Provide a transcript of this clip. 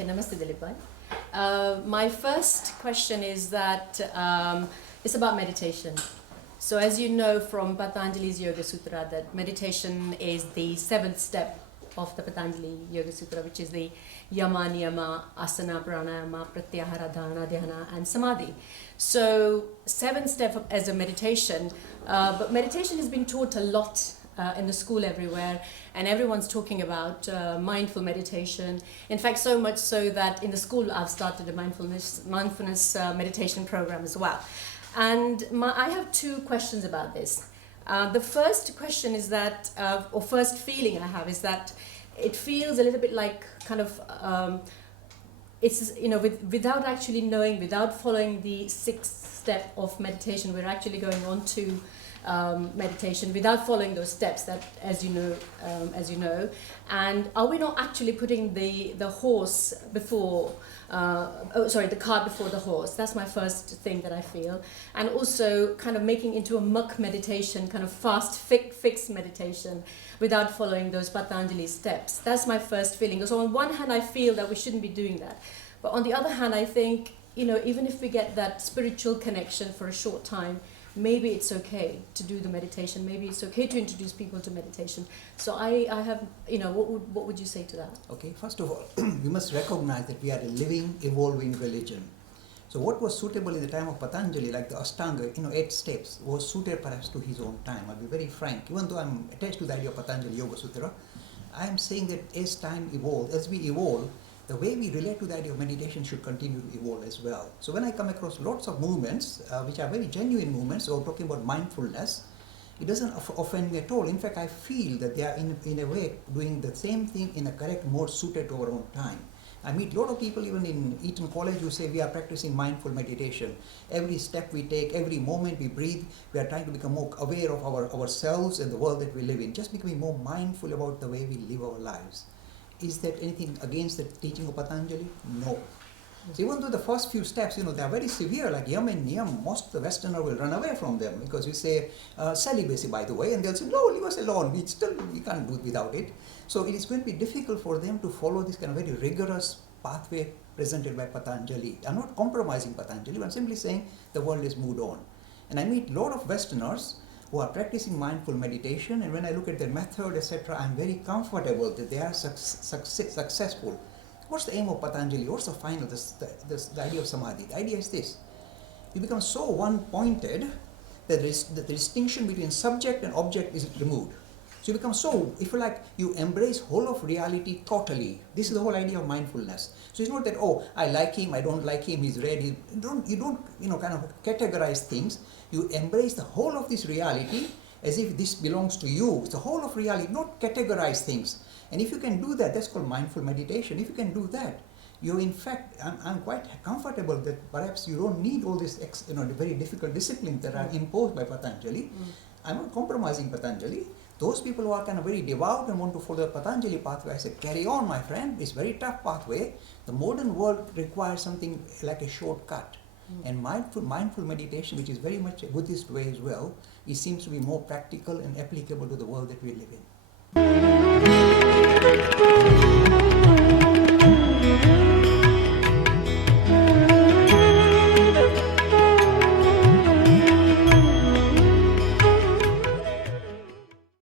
Okay, namaste Dilip bhai. My first question is that it's about meditation. So as you know from Patanjali's Yoga Sutra, that meditation is the seventh step of the Patanjali Yoga Sutra, which is the Yama, Niyama, Asana, Pranayama, Pratyahara, Dharana, Dhyana and Samadhi. So seventh step as a meditation, but meditation has been taught a lot in the school everywhere, and everyone's talking about mindful meditation. In fact, so much so that in the school I've started a mindfulness meditation program as well. And I have two questions about this. The first question is that, or first feeling I have is that it feels a little bit like kind of, it's, you know, without actually knowing, without following the sixth step of meditation, we're actually going on to meditation without following those steps that, as you know, and are we not actually putting the horse before, the cart before the horse? That's my first thing that I feel. And also kind of making into a muck meditation, kind of fast fix meditation without following those Patanjali steps. That's my first feeling. So on one hand I feel that we shouldn't be doing that, but on the other hand I think, you know, even if we get that spiritual connection for a short time, maybe it's okay to do the meditation, maybe it's okay to introduce people to meditation. So I have, you know, what would you say to that? Okay, first of all, we must recognize that we are a living, evolving religion. So what was suitable in the time of Patanjali, like the Ashtanga, you know, 8 steps, was suited perhaps to his own time. I'll be very frank. Even though I'm attached to the idea of Patanjali Yoga Sutra, I am saying that as time evolves, as we evolve, the way we relate to the idea of meditation should continue to evolve as well. So when I come across lots of movements, which are very genuine movements, or talking about mindfulness, it doesn't offend me at all. In fact, I feel that they are in a way doing the same thing in a correct mode suited to our own time. I meet a lot of people even in Eton College who say we are practicing mindful meditation. Every step we take, every moment we breathe, we are trying to become more aware of ourselves and the world that we live in, just becoming more mindful about the way we live our lives. Is that anything against the teaching of Patanjali? No. So even though the first few steps, you know, they are very severe, like Yam and Niyam, most of the Westerner will run away from them because you say celibacy, by the way, and they'll say, no, leave us alone, we can't do it without it. So it is going to be difficult for them to follow this kind of very rigorous pathway presented by Patanjali. I'm not compromising Patanjali, but I'm simply saying the world is moved on. And I meet a lot of Westerners who are practicing mindful meditation, and when I look at their method, etc., I'm very comfortable that they are successful. What's the aim of Patanjali? What's the final, the idea of Samadhi? The idea is this: you become so one-pointed that the distinction between subject and object is removed. So you become so, if you like, you embrace whole of reality totally. This is the whole idea of mindfulness. So it's not that, oh, I like him, I don't like him, he's red. You don't, kind of categorize things. You embrace the whole of this reality as if this belongs to you. It's the whole of reality, not categorize things. And if you can do that, that's called mindful meditation. If you can do that, you're in fact, I'm quite comfortable that perhaps you don't need all this, the very difficult disciplines that are imposed by Patanjali. I'm not compromising Patanjali. Those people who are kind of very devout and want to follow the Patanjali pathway, I said, carry on, my friend. It's a very tough pathway. The modern world requires something like a shortcut. And mindful meditation, which is very much a Buddhist way as well, it seems to be more practical and applicable to the world that we live in.